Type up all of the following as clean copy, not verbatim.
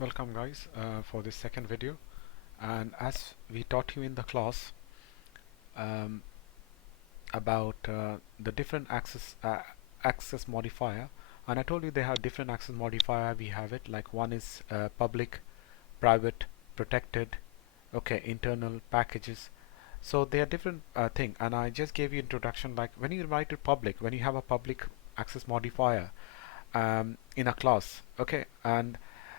Welcome guys for this second video, and as we taught you in the class um, about the different access modifier, and I told you they have different access modifier. We have it like one is public, private, protected, okay, internal, packages. So they are different thing, and I just gave you introduction like when you write it public, when you have a public access modifier in a class, okay. And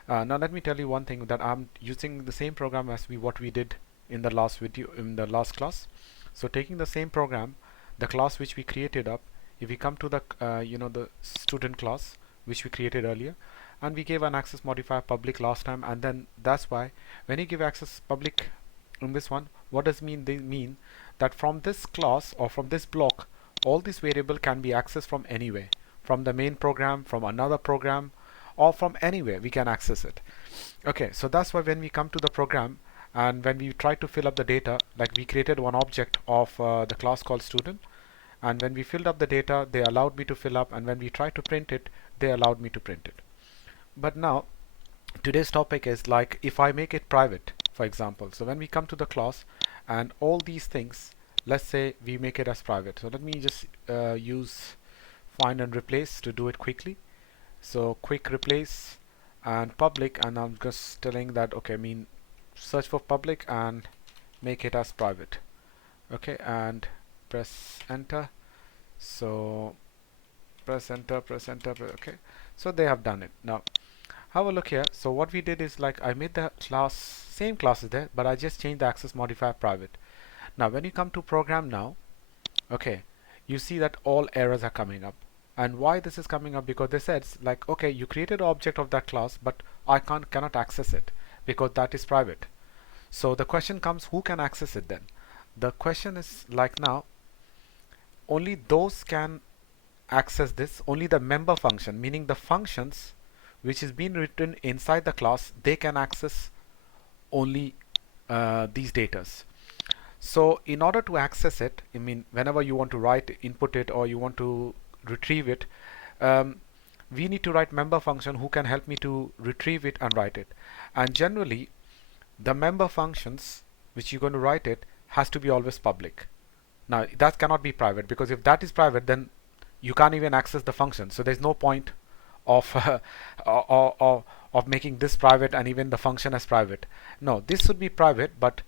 now let me tell you one thing, that I'm using the same program as what we did in the last video, in the last class. So taking the same program, the class which we created up, if we come to the the student class which we created earlier, and we gave an access modifier public last time, and then that's why when you give access public in this one, what does mean? They mean that from this class or from this block, all these variable can be accessed from anywhere, from the main program, from another program, or from anywhere we can access it. Okay, so that's why when we come to the program and when we try to fill up the data, like we created one object of the class called student, and when we filled up the data, they allowed me to fill up, and when we try to print it, they allowed me to print it. But now today's topic is like if I make it private, for example. So when we come to the class and all these things, let's say we make it as private. So let me just use find and replace to do it quickly. So quick replace and public, and I'm just telling that okay, I mean search for public and make it as private. Okay, and press enter. So press enter, okay. So they have done it. Now have a look here. So what we did is like I made the class, same class is there, but I just changed the access modifier private. Now when you come to program now, okay, you see that all errors are coming up. And why this is coming up? Because they said like okay, you created an object of that class, but I cannot access it because that is private. So the question comes, who can access it then? The question is like now only those can access this, only the member function, meaning the functions which is being written inside the class, they can access only these datas. So in order to access it, I mean whenever you want to write, input it, or you want to retrieve it, we need to write member function who can help me to retrieve it and write it. And generally the member functions which you're going to write it has to be always public. Now that cannot be private, because if that is private, then you can't even access the function. So there's no point of of making this private and even the function as private. No, this should be private, but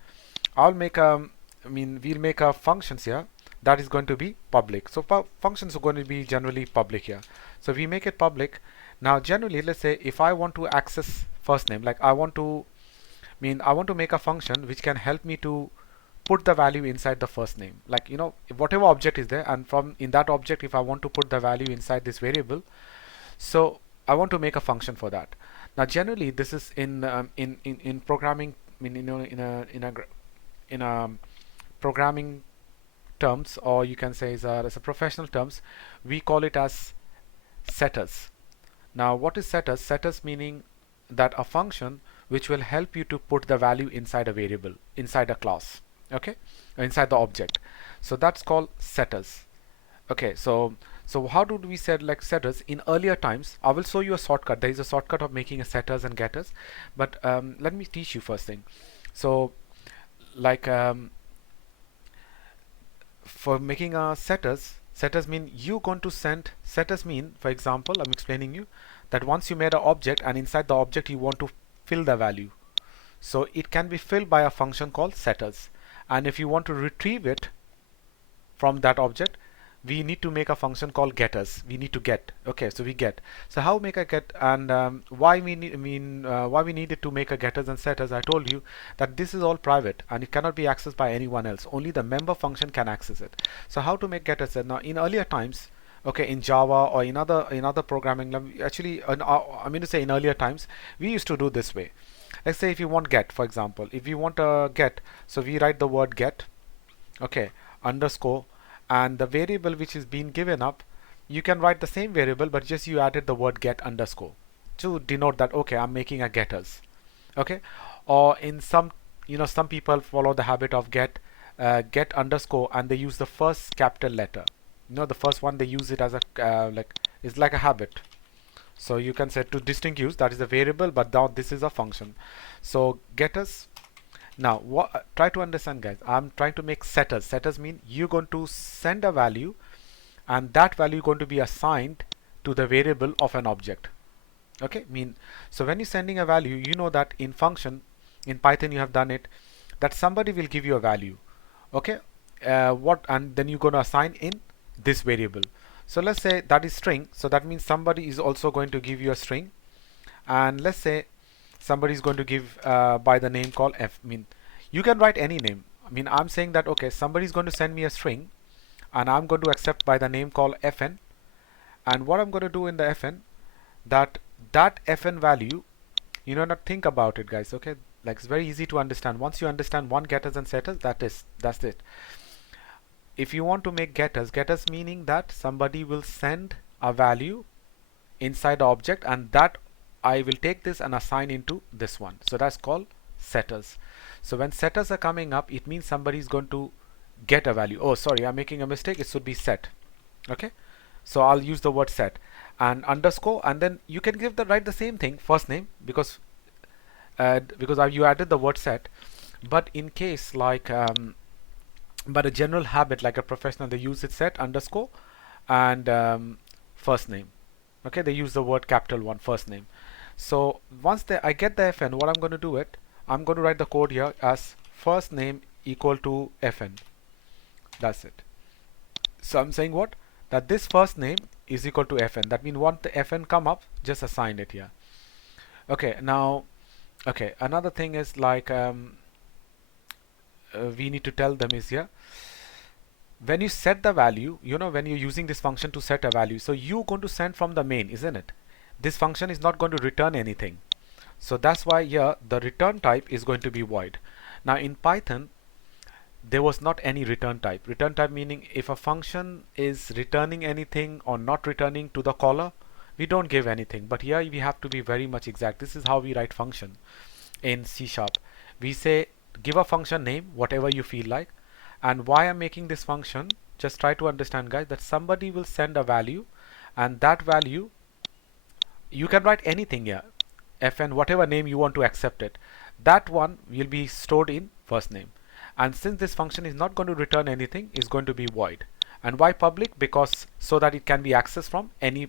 I'll make we'll make a functions here that is going to be public. So functions are going to be generally public here. So we make it public. Now generally, let's say if I want to access first name, like I want to make a function which can help me to put the value inside the first name, like whatever object is there, and from in that object if I want to put the value inside this variable, so I want to make a function for that. Now generally this is in programming, I mean in a programming terms, or you can say as a professional terms, we call it as setters. Now what is setters? Setters meaning that a function which will help you to put the value inside a variable, inside a class, okay, inside the object. So that's called setters. Okay, so how do we set like setters in earlier times? I will show you a shortcut. There is a shortcut of making a setters and getters, but let me teach you first thing. So like for making a setters mean you going to send, setters mean, for example, I'm explaining you that once you made an object and inside the object you want to fill the value, so it can be filled by a function called setters. And if you want to retrieve it from that object, we need to make a function called getters. We need to get. Okay, so we get. So how make a get, and why we need, why we needed to make a getters and setters? I told you that this is all private and it cannot be accessed by anyone else. Only the member function can access it. So how to make getters? Now in earlier times, okay, in Java or in other programming language, actually, I mean to say in earlier times, we used to do this way. Let's say if you want get, for example, if you want a get, so we write the word get, okay, underscore, and the variable which is being given up, you can write the same variable, but just you added the word get underscore to denote that okay, I'm making a getters, okay. Or in some, some people follow the habit of get underscore, and they use the first capital letter, the first one, they use it as a like it's like a habit. So you can say to distinguish, that is a variable, but now this is a function. So getters. Now what, try to understand guys, I'm trying to make setters. Setters mean you're going to send a value and that value is going to be assigned to the variable of an object. Okay, mean, so when you're sending a value, you know that in function in Python you have done it, that somebody will give you a value. Okay, what, and then you're going to assign in this variable. So let's say that is string, so that means somebody is also going to give you a string. And let's say somebody is going to give by the name called f. Mean, you can write any name. I mean, I'm saying that okay, somebody is going to send me a string and I'm going to accept by the name called fn. And what I'm going to do in the fn, that fn value, you know, not think about it guys. Okay, like it's very easy to understand. Once you understand one getters and setters, that's it. If you want to make getters meaning that somebody will send a value inside the object, and that I will take this and assign into this one. So that's called setters. So when setters are coming up, it means somebody is going to get a value. Oh, sorry, I'm making a mistake. It should be set. Okay, so I'll use the word set and underscore, and then you can give the write the same thing, first name, because you added the word set. But in case like but a general habit like a professional, they use it set underscore and first name. Okay, they use the word capital one, first name. So once I get the fn, what I'm going to do it, I'm going to write the code here as first name equal to fn. That's it. So I'm saying what, that this first name is equal to fn. That means once the fn come up, just assign it here. Okay, now okay, another thing is like we need to tell them is here, when you set the value, you know, when you're using this function to set a value, so you're going to send from the main, isn't it? This function is not going to return anything. So that's why here the return type is going to be void. Now in Python, there was not any return type. Return type meaning if a function is returning anything or not returning to the caller, we don't give anything. But here we have to be very much exact. This is how we write function in C#. We say give a function name, whatever you feel like. And why I'm making this function, just try to understand guys, that somebody will send a value, and that value, you can write anything here, fn, whatever name you want to accept it, that one will be stored in first name. And since this function is not going to return anything, is going to be void. And why public? Because so that it can be accessed from any,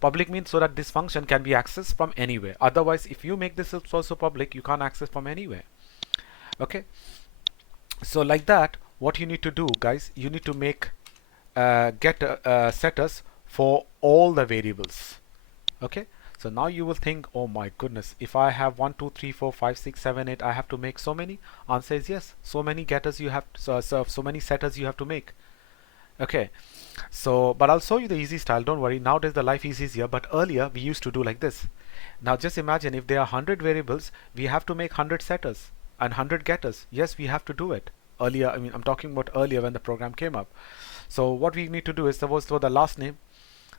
public means so that this function can be accessed from anywhere. Otherwise, if you make this also public, you can't access from anywhere. Okay, so like that, what you need to do guys, you need to make setters for all the variables. Okay, so now you will think, oh my goodness, if I have 1 2 3 4 5 6 7 8, I have to make so many. Answer is yes, so many getters you have so many setters you have to make. Okay, so but I'll show you the easy style, don't worry. Nowadays the life is easier, but earlier we used to do like this. Now just imagine if there are 100 variables, we have to make 100 setters and 100 getters. Yes, we have to do it earlier. I mean, I'm talking about earlier when the program came up. So what we need to do is, suppose for the last name,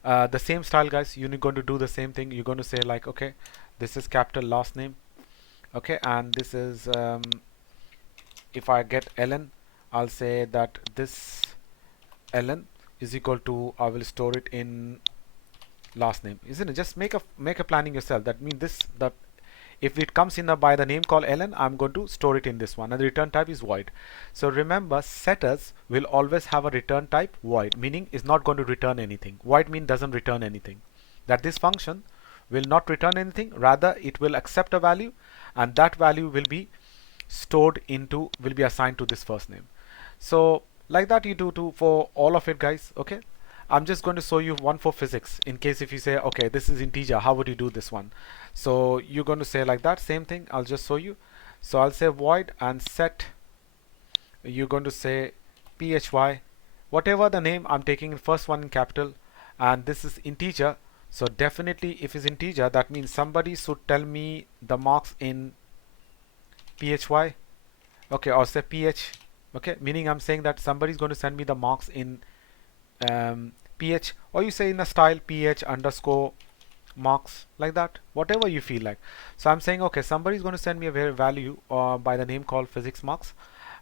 the same style guys, you're going to do the same thing. You're going to say like, okay, this is capital last name, okay, and this is if I get Ellen, I'll say that this Ellen is equal to, I will store it in last name, isn't it? Just make a planning yourself. That means this, that if it comes in by the name called Ellen, I'm going to store it in this one, and the return type is void. So remember, setters will always have a return type void, meaning is not going to return anything. Void means doesn't return anything. That this function will not return anything, rather it will accept a value, and that value will be stored into, will be assigned to this first name. So like that you do for all of it guys. Okay, I'm just going to show you one for physics, in case if you say, okay, this is integer, how would you do this one? So you're going to say like that, same thing, I'll just show you. So I'll say void and set, you're going to say phy, whatever the name, I'm taking first one in capital, and this is integer. So definitely if it's integer, that means somebody should tell me the marks in phy, okay, or say ph, okay, meaning I'm saying that somebody is going to send me the marks in ph, or you say in a style ph underscore marks, like that, whatever you feel like. So I'm saying, okay, somebody is going to send me a value by the name called physics marks,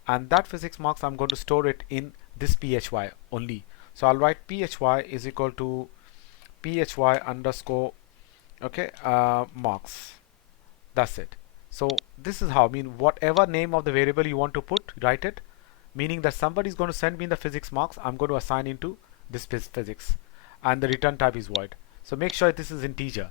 and that physics marks I'm going to store it in this phy only. So I'll write phy is equal to phy underscore Okay, marks. That's it. So this is how, I mean, whatever name of the variable you want to put, write it, meaning that somebody is going to send me the physics marks. I'm going to assign into this physics, and the return type is void. So make sure this is integer.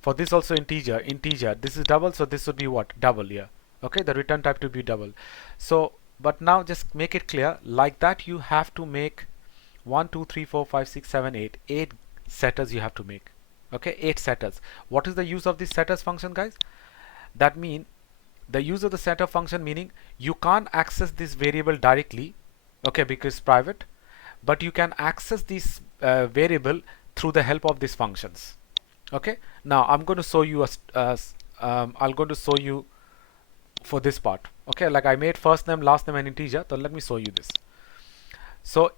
For this also integer, this is double, so this would be what? Double here. Okay, the return type to be double. So, but now just make it clear, like that you have to make 1, 2, 3, 4, 5, 6, 7, 8. 8 setters you have to make. Okay, 8 setters. What is the use of this setters function, guys? That mean the use of the setter function, meaning you can't access this variable directly, okay, because it's private, but you can access this variable through the help of these functions. Okay, now I'm going to show you I'm going to show you for this part. Okay, like I made first name, last name, and integer. So let me show you this. So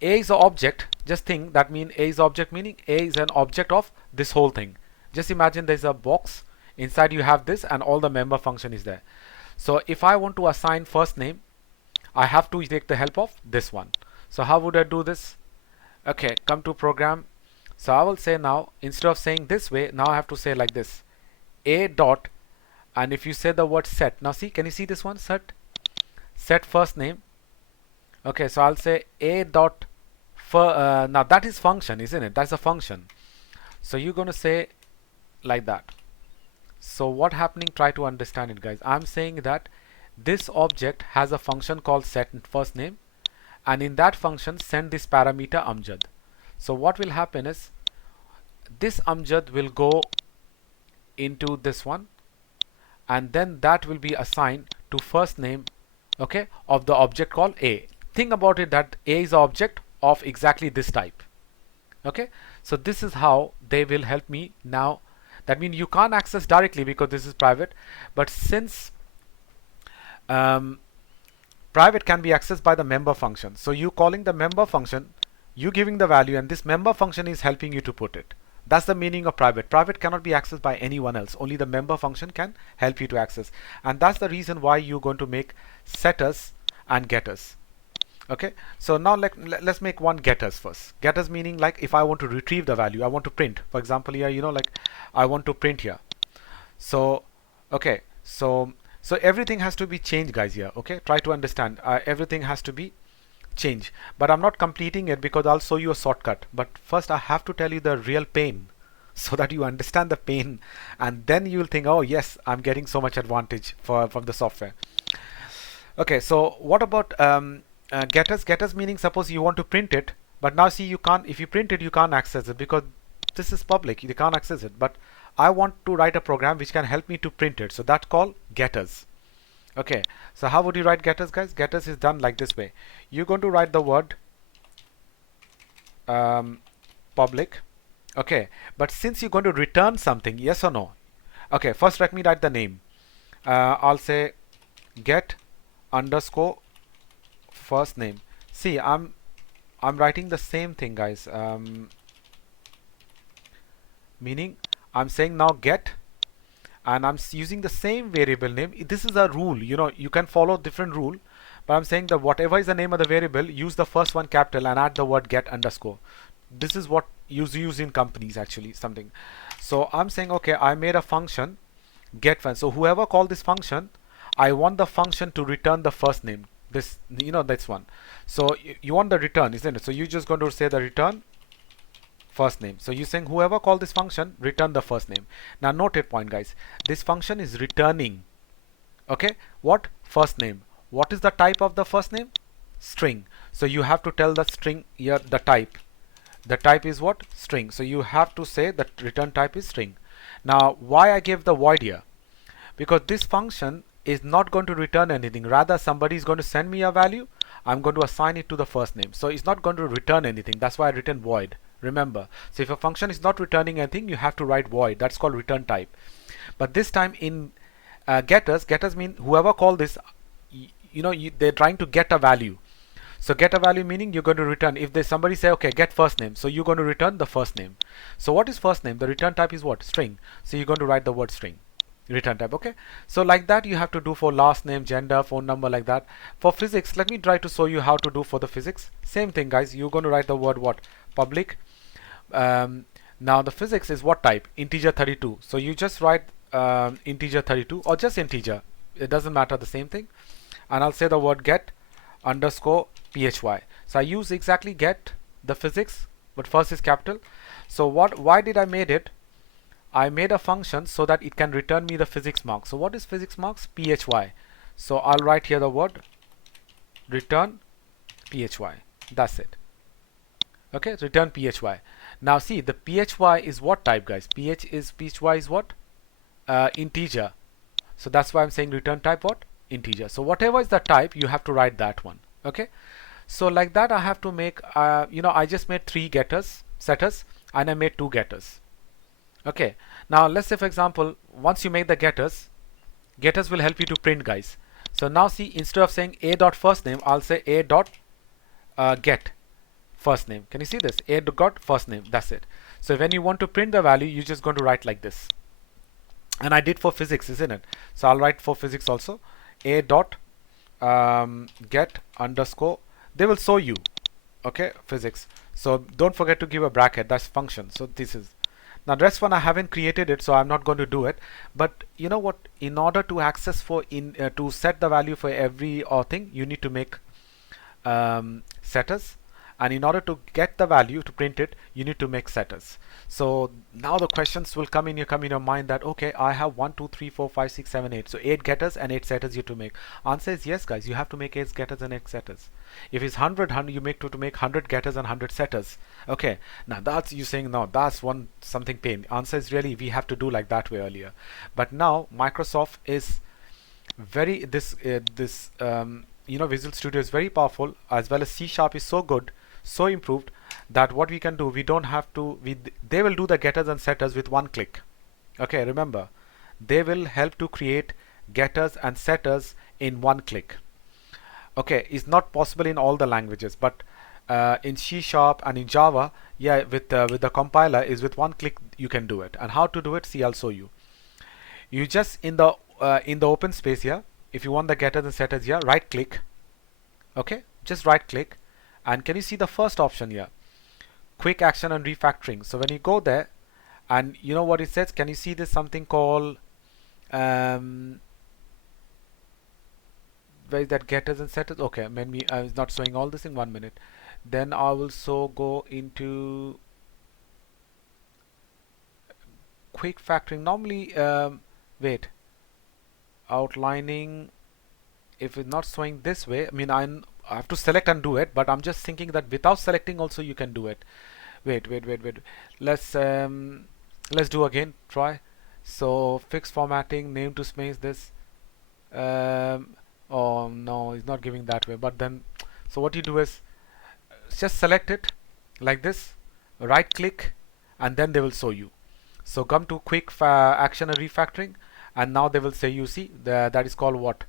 a is an object. Just think that mean a is object, meaning a is an object of this whole thing. Just imagine there's a box inside, you have this, and all the member function is there. So if I want to assign first name, I have to take the help of this one. So how would I do this? Okay, come to program. So I will say, now instead of saying this way, now I have to say like this, a dot, and if you say the word set, now see, can you see this one, set first name. Okay, so I'll say a dot for now that is function, isn't it? That's a function. So you're going to say like that. So what happening, try to understand it, guys. I'm saying that this object has a function called set first name, and in that function send this parameter Amjad. So what will happen is this Amjad will go into this one, and then that will be assigned to first name, okay, of the object called a. Think about it, that a is the object of exactly this type. Okay, so this is how they will help me now. That means you can't access directly because this is private, but since private can be accessed by the member function, so you calling the member function, you giving the value, and this member function is helping you to put it. That's the meaning of private. Private cannot be accessed by anyone else. Only the member function can help you to access, and that's the reason why you're going to make setters and getters. Okay, so now let's make one getters first. Getters meaning, like if I want to retrieve the value, I want to print, for example here, you know, like I want to print here. So okay, so everything has to be changed, guys, here. Okay, try to understand, everything has to be changed, but I'm not completing it because I'll show you a shortcut. But first I have to tell you the real pain so that you understand the pain, and then you'll think, oh yes, I'm getting so much advantage from the software. Okay, so what about getters meaning, suppose you want to print it, but now see, you can't, if you print it, you can't access it because this is public, you can't access it. But I want to write a program which can help me to print it, so that's called getters. Okay, so how would you write getters, guys? Getters is done like this way. You're going to write the word public. Okay, but since you're going to return something, yes or no? Okay, first let me write the name. I'll say get underscore first name. See, I'm writing the same thing, guys. Meaning I'm saying now get, and I'm using the same variable name. This is a rule, you know, you can follow different rule, but I'm saying that whatever is the name of the variable, use the first one capital and add the word get underscore. This is what you use in companies, actually, something. So I'm saying, okay, I made a function get fun. So whoever called this function, I want the function to return the first name. This, you know, that's one. So you want the return, isn't it? So you're just going to say the return first name. So you're saying whoever called this function, return the first name. Now note it point, guys. This function is returning, okay, what? First name. What is the type of the first name? String. So you have to tell the string here the type. The type is what? String. So you have to say that return type is string. Now why I gave the void here? Because this function is not going to return anything. Rather, somebody is going to send me a value. I'm going to assign it to the first name. So it's not going to return anything. That's why I written void. Remember. So if a function is not returning anything, you have to write void. That's called return type. But this time in getters mean whoever called this, they're trying to get a value. So get a value meaning you're going to return. If there's somebody say, okay, get first name, so you're going to return the first name. So what is first name? The return type is what? String. So you're going to write the word string. Return type. Okay, so like that you have to do for last name, gender, phone number, like that. For physics, let me try to show you how to do for the physics. Same thing, guys. You're going to write the word what? Public, Now the physics is what type? Integer 32. So you just write integer 32 or just integer. It doesn't matter, the same thing. And I'll say the word get underscore phy. So I use exactly get the physics, but first is capital. So why did I made it? I made a function so that it can return me the physics marks. So what is physics marks? Phy. So I'll write here the word return phy. That's it. Okay, return phy. Now see, the phy is what type, guys? Phy is what? Integer. So that's why I'm saying return type what? Integer. So whatever is the type, you have to write that one. Okay. So like that, I have to make, I just made 3 getters, setters, and I made 2 getters. Okay. Now let's say, for example, once you make the getters will help you to print, guys. So now see, instead of saying a dot first name, I'll say a dot get first name. Can you see this? A dot first name. That's it. So when you want to print the value, you're just going to write like this. And I did for physics, isn't it? So I'll write for physics also. A dot get underscore. They will show you. Okay, physics. So don't forget to give a bracket. That's function. So this is. Now the rest one I haven't created it, so I'm not going to do it. But you know what? In order to access to set the value for every thing, you need to make setters. And in order to get the value to print it, you need to make setters. So now the questions will come in your mind that, okay, I have 1 2 3 4 5 6 7 8, so 8 getters and 8 setters you have to make. Answer is yes, guys, you have to make 8 getters and 8 setters. If it's 100, you make to make 100 getters and 100 setters. Okay, now that's you saying no, that's one something pain. Answer is really we have to do like that way earlier. But now Microsoft is very Visual Studio is very powerful, as well as C# is so good, so improved, that what we can do, we don't have to, they will do the getters and setters with one click. Okay, remember, they will help to create getters and setters in one click. Okay, it's not possible in all the languages, but in C# and in Java, yeah, with the compiler is with one click you can do it. And how to do it? See, I'll show you. You just in the open space here, if you want the getters and setters here, right click. Okay, just right click, and can you see the first option here? Quick action and refactoring. So when you go there, and you know what it says? Can you see this something called where is that getters and setters? Okay, I was not showing all this in 1 minute. Then I will so go into quick factoring. Normally, wait, outlining. If it's not showing this way, I mean, I have to select and do it, but I'm just thinking that without selecting also you can do it. Wait. Let's do again. Try. So fix formatting, name to space this. Oh no, it's not giving that way. But then, so what you do is just select it like this, right click, and then they will show you. So come to quick action and refactoring, and now they will say, you see, that is called what?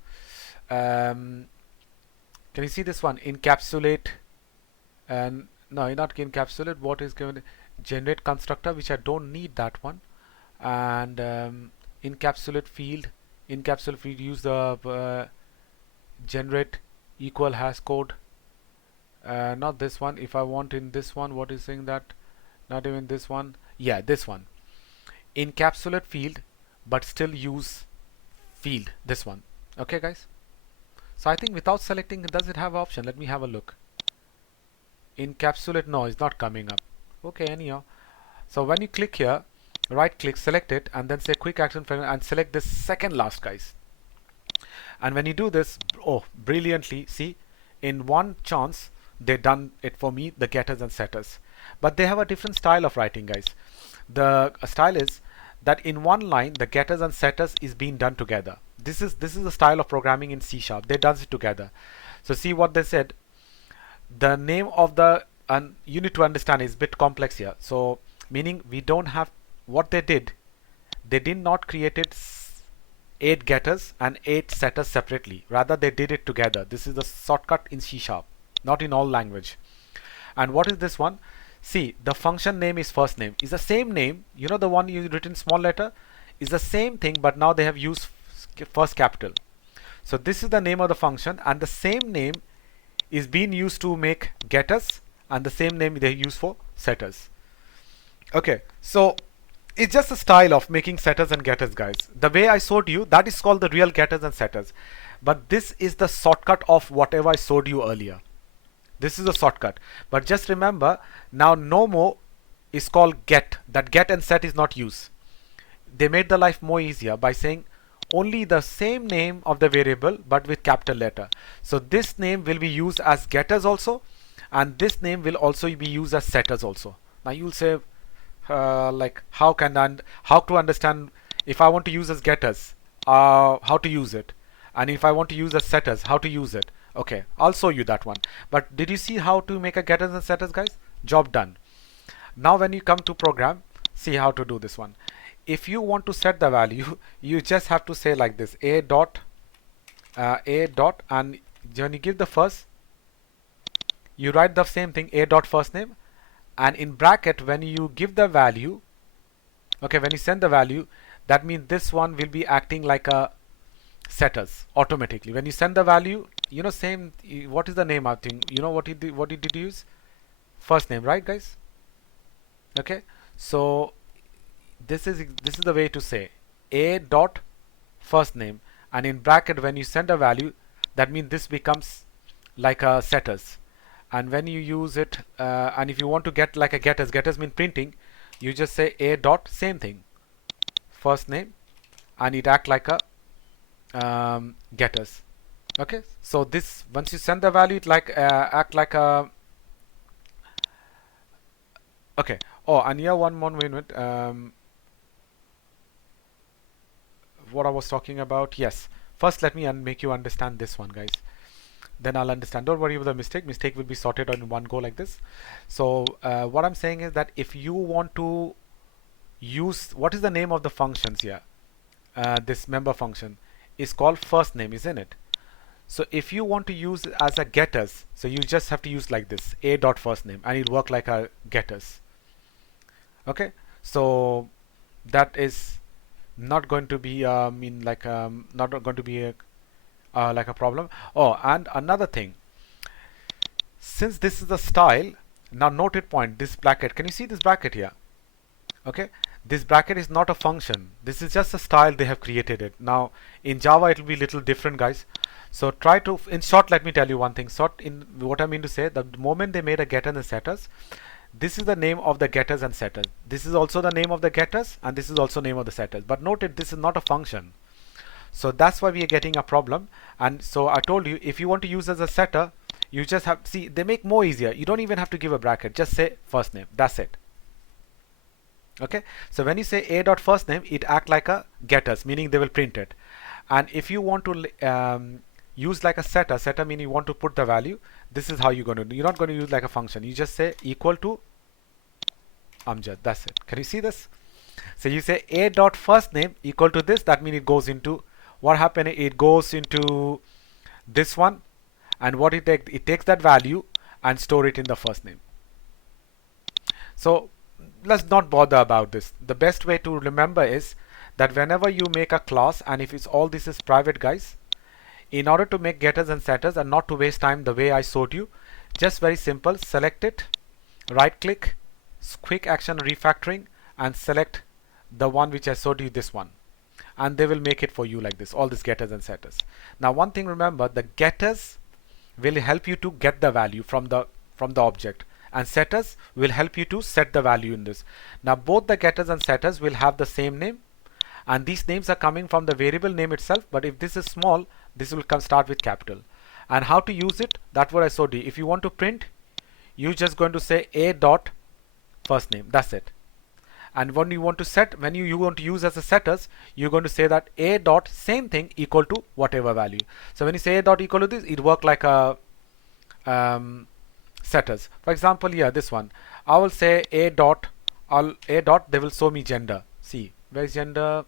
Can you see this one? Encapsulate, and no, not encapsulate. What is given? Generate constructor, which I don't need that one, and encapsulate field. Encapsulate field. Use the generate equal hash code. Not this one. If I want in this one, what is saying that? Not even this one. Yeah, this one. Encapsulate field, but still use field. This one. Okay, guys. So I think without selecting, does it have an option? Let me have a look. Encapsulate, no, it's not coming up. Okay, anyhow. So when you click here, right click, select it, and then say quick action and select this second last, guys. And when you do this, oh, brilliantly, see, in one chance, they done it for me, the getters and setters. But they have a different style of writing, guys. The style is that in one line, the getters and setters is being done together. This is the style of programming in C#. They does it together. So see what they said. The name of the, and you need to understand, is a bit complex here. So meaning we don't have what they did. They did not created 8 getters and 8 setters separately. Rather, they did it together. This is the shortcut in C#, not in all language. And what is this one? See, the function name is first name. Is the same name. You know the one you written small letter is the same thing, but now they have used first capital. So this is the name of the function, and the same name is being used to make getters, and the same name they use for setters. Okay, so it's just a style of making setters and getters, guys. The way I showed you, that is called the real getters and setters. But this is the shortcut of whatever I showed you earlier. This is a shortcut. But just remember, now no more is called get. That get and set is not used. They made the life more easier by saying only the same name of the variable but with capital letter. So this name will be used as getters also, and this name will also be used as setters also. Now you'll say, like how to understand if I want to use as getters, how to use it, and if I want to use as setters, how to use it. Okay, I'll show you that one. But did you see how to make a getters and setters, guys? Job done. Now when you come to program, see how to do this one. If you want to set the value, you just have to say like this: a dot, and when you give the first, you write the same thing, a dot first name, and in bracket when you give the value, okay, when you send the value, that means this one will be acting like a setters automatically. When you send the value, you know, same, what is the name? I think you know what you did use first name, right, guys? Okay, so this is the way to say a dot first name, and in bracket when you send a value, that means this becomes like a setters. And when you use it, and if you want to get like a getters mean printing, you just say a dot same thing first name, and it act like a getters. Okay, so this, once you send the value, it like act like a, okay. Oh, and here one more minute, what I was talking about. Yes, first let me make you understand this one, guys, then I'll understand. Don't worry about the mistake will be sorted on one go like this. So what I'm saying is that if you want to use, what is the name of the functions here, this member function is called first name, isn't it? So if you want to use it as a getters, so you just have to use like this, a dot first name, and it'll work like a getters. Okay, so that is not going to be not going to be a like a problem. Oh, and another thing, since this is the style, now note it point, this bracket, can you see this bracket here? Okay, this bracket is not a function, this is just a style they have created it. Now in Java it will be little different, guys. So try to, in short, let me tell you one thing. Short, in what I mean to say, the moment they made a getter and setters, this is the name of the getters and setters, this is also the name of the getters, and this is also name of the setters. But note it, this is not a function. So that's why we are getting a problem. And so I told you, if you want to use as a setter, you just have, see, they make more easier. You don't even have to give a bracket, just say first name, that's it. Okay, so when you say a dot first name, it act like a getters, meaning they will print it. And if you want to use like a setter meaning you want to put the value, this is how you're going to do. You're not going to use like a function, you just say equal to Amjad, that's it. Can you see this? So you say a dot first name equal to this, that means it goes into, what happened, it goes into this one, and what it takes that value and store it in the first name. So let's not bother about this. The best way to remember is that whenever you make a class, and if it's all this is private, guys, in order to make getters and setters and not to waste time the way I showed you, just very simple, select it, right click, quick action refactoring, and select the one which I showed you, this one, and they will make it for you like this, all these getters and setters. Now one thing, remember, the getters will help you to get the value from the object, and setters will help you to set the value in this. Now both the getters and setters will have the same name, and these names are coming from the variable name itself, but if this is small, this will start with capital. And how to use it, that's what I showed you. If you want to print, you just going to say a dot first name, that's it. And when you want to set, when you want to use as a setters, you're going to say that a dot same thing equal to whatever value. So when you say a dot equal to this, it work like a setters. For example, here this one, I will say a dot, they will show me gender. See, where is gender?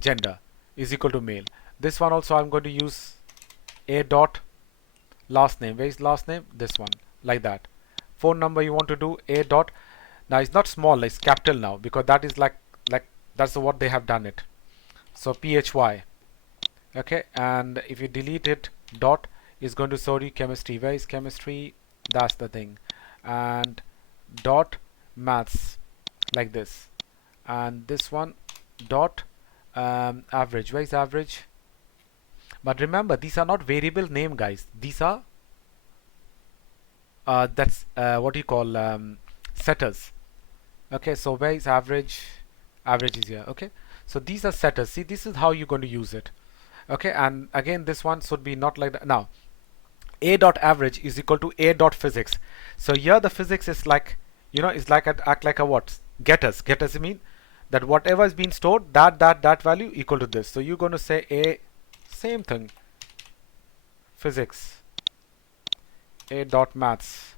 Gender is equal to male. This one also I'm going to use a dot last name. Where is last name? This one, like that. Phone number you want to do a dot. Now it's not small, it's capital now, because that is like that's what they have done it. So PHY. Okay, and if you delete it, dot is going to show you chemistry. Where is chemistry? That's the thing. And dot maths, like this, and this one dot average. Where is average? But remember, these are not variable name, guys. These are that's what you call setters. Okay, so where is average? Average is here. Okay, so these are setters. See, this is how you're going to use it. Okay, and again, this one should be not like that. Now, a dot average is equal to a dot physics. So here the physics is like, you know, it's like act like a what? Getters. Getters mean that whatever is being stored, that value equal to this. So you're going to say a same thing. Physics. A dot maths.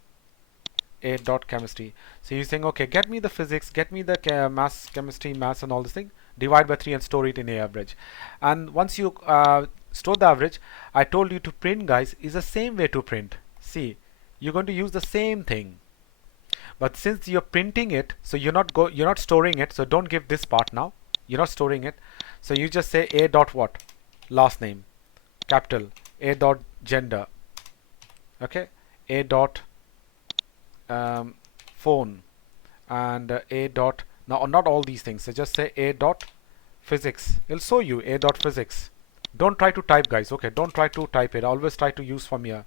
A dot chemistry. So you're saying, okay, get me the physics, get me the maths, chemistry, maths, and all this thing. Divide by 3 and store it in a average. And once you store the average, I told you to print, guys, is the same way to print. See, you're going to use the same thing. But since you're printing it, so you're not storing it. So don't give this part now. You're not storing it. So you just say a dot what? Last name, capital. A dot gender. Okay. A dot phone, and a dot, now not all these things, so just say a dot physics. It'll show you a dot physics. Don't try to type, guys. Okay, don't try to type it. Always try to use from here.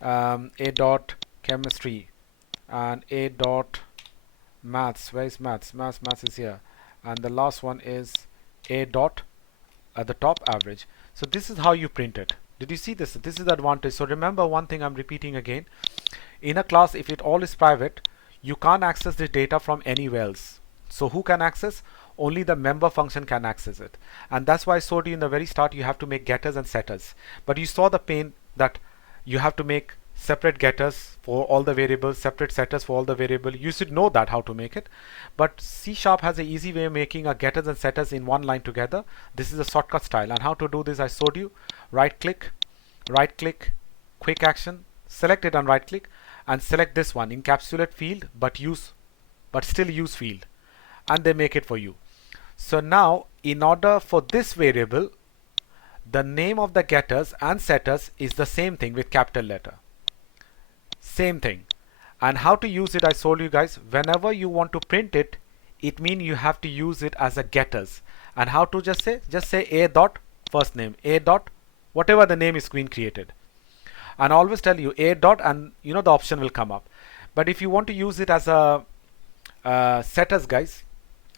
A dot chemistry and a dot maths. Where is maths? Maths is here, and the last one is a dot at the top average. So this is how you print it. Did you see this? This is the advantage. So remember one thing I'm repeating again. In a class, if it all is private, you can't access the data from anywhere else. So who can access? Only the member function can access it. And that's why I showed you in the very start, you have to make getters and setters. But you saw the pain that you have to make separate getters for all the variables, separate setters for all the variables. You should know that how to make it. But C# has an easy way of making a getters and setters in one line together. This is a shortcut style. And how to do this, I showed you. Right click, quick action, select it and right click, and select this one, encapsulate field, but still use field, and they make it for you. So now, in order for this variable, the name of the getters and setters is the same thing with capital letter. Same thing. And how to use it, I told you guys. Whenever you want to print it, it means you have to use it as a getters. And how to just say a dot first name, a dot whatever the name is being created. And I always tell you a dot, and you know the option will come up. But if you want to use it as a setters, guys,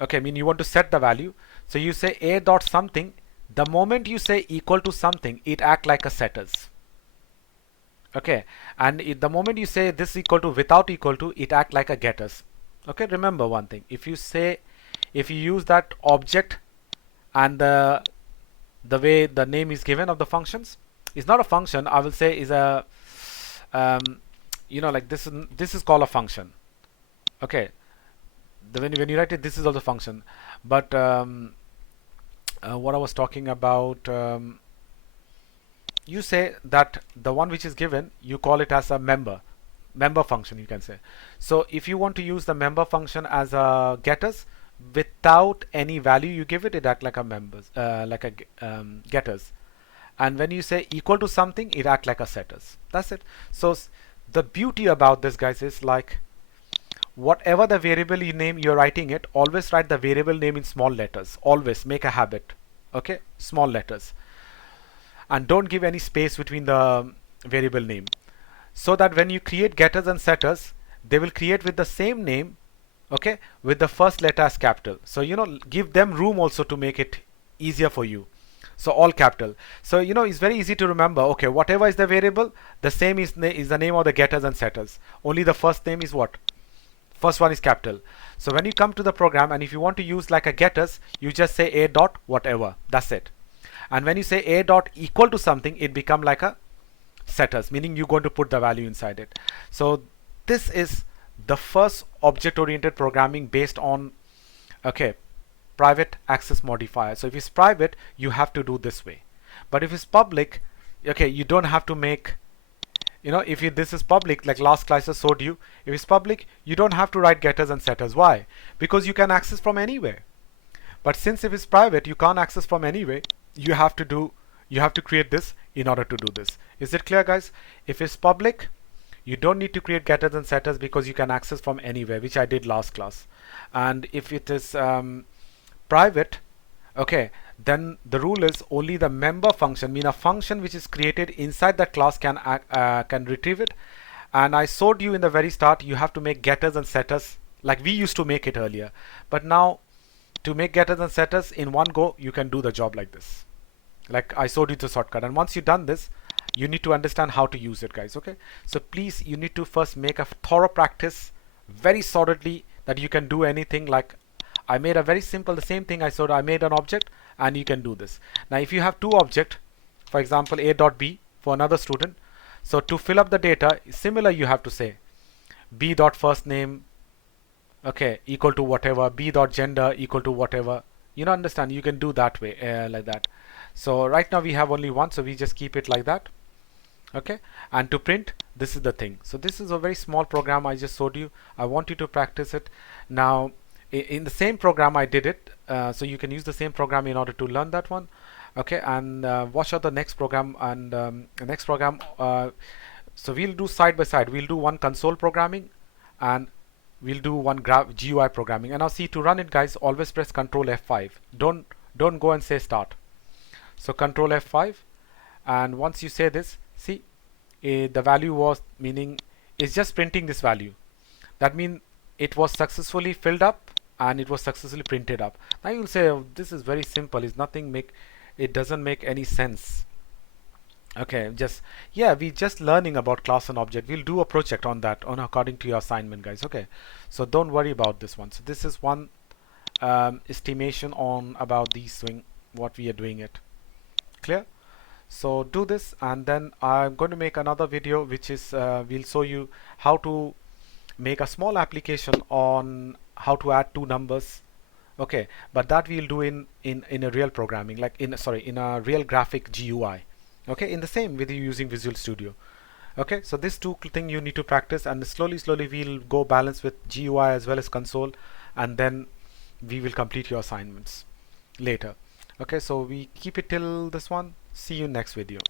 okay, I mean you want to set the value, so you say a dot something. The moment you say equal to something, it act like a setters. Okay, and the moment you say this equal to without equal to, it act like a getters. Okay, remember one thing. If you use that object and the way the name is given of the functions, is not a function, I will say is a you know, like this is called a function. Okay, when you write it, this is also function. But what I was talking about, you say that the one which is given, you call it as a member function, you can say. So if you want to use the member function as a getters, without any value you give it, it act like a members, like a getters. And when you say equal to something, it act like a setters. That's it. So the beauty about this, guys, is like whatever the variable name you're writing it, always write the variable name in small letters. Always make a habit. Okay, small letters, and don't give any space between the variable name, so that when you create getters and setters, they will create with the same name, okay, with the first letter as capital. So you know, give them room also to make it easier for you. So all capital. So you know, it's very easy to remember. Okay, whatever is the variable, the same is the name of the getters and setters. Only the first name is what? First one is capital. So when you come to the program, and if you want to use like a getters, you just say a dot whatever. That's it. And when you say a dot equal to something, it become like a setters, meaning you're going to put the value inside it. So this is the first object-oriented programming based on, okay, private access modifier. So if it's private, you have to do this way. But if it's public, okay, you don't have to make, you know, if this is public, like last class I showed you, if it's public, you don't have to write getters and setters. Why? Because you can access from anywhere. But since if it's private, you can't access from anywhere, you have to create this in order to do this. Is it clear, guys? If it's public, You don't need to create getters and setters because you can access from anywhere, which I did last class. And if it is private, okay, then the rule is only the member function, mean a function which is created inside that class can retrieve it. And I showed you in the very start, you have to make getters and setters like we used to make it earlier. But now to make getters and setters in one go, you can do the job like this. Like I showed you the shortcut. And once you've done this, you need to understand how to use it, guys. Okay, so please, you need to first make a thorough practice very solidly that you can do anything. Like I made a very simple, the same thing I showed. I made an object and you can do this. Now if you have two objects, for example a dot b for another student, so to fill up the data, similar, you have to say b dot first name, okay, equal to whatever, b dot gender equal to whatever. You know, understand, you can do that way, like that. So right now we have only one, so we just keep it like that. Okay, and to print, this is the thing. So this is a very small program I just showed you. I want you to practice it. Now in the same program I did it, so you can use the same program in order to learn that one. Okay, and watch out the next program. And the next program, so we'll do side by side. We'll do one console programming and we'll do one GUI programming. And now see, to run it, guys, always press Control F5. Don't go and say start. So Control F5, and once you say this, see, the value was, meaning it's just printing this value. That means it was successfully filled up and it was successfully printed up. Now you'll say, oh, this is very simple. It's nothing it doesn't make any sense. Okay, just, yeah, we just learning about class and object. We'll do a project on that on according to your assignment, guys. Okay, so don't worry about this one. So this is one estimation on about these thing, what we are doing it. Clear? So do this, and then I'm going to make another video which is we'll show you how to make a small application on how to add two numbers. Okay, but that we'll do in a real programming, like in a real graphic GUI. Okay, in the same with you using Visual Studio. Okay, so this two thing you need to practice, and slowly we'll go balance with GUI as well as console, and then we will complete your assignments later. Okay, so we keep it till this one. See you next video.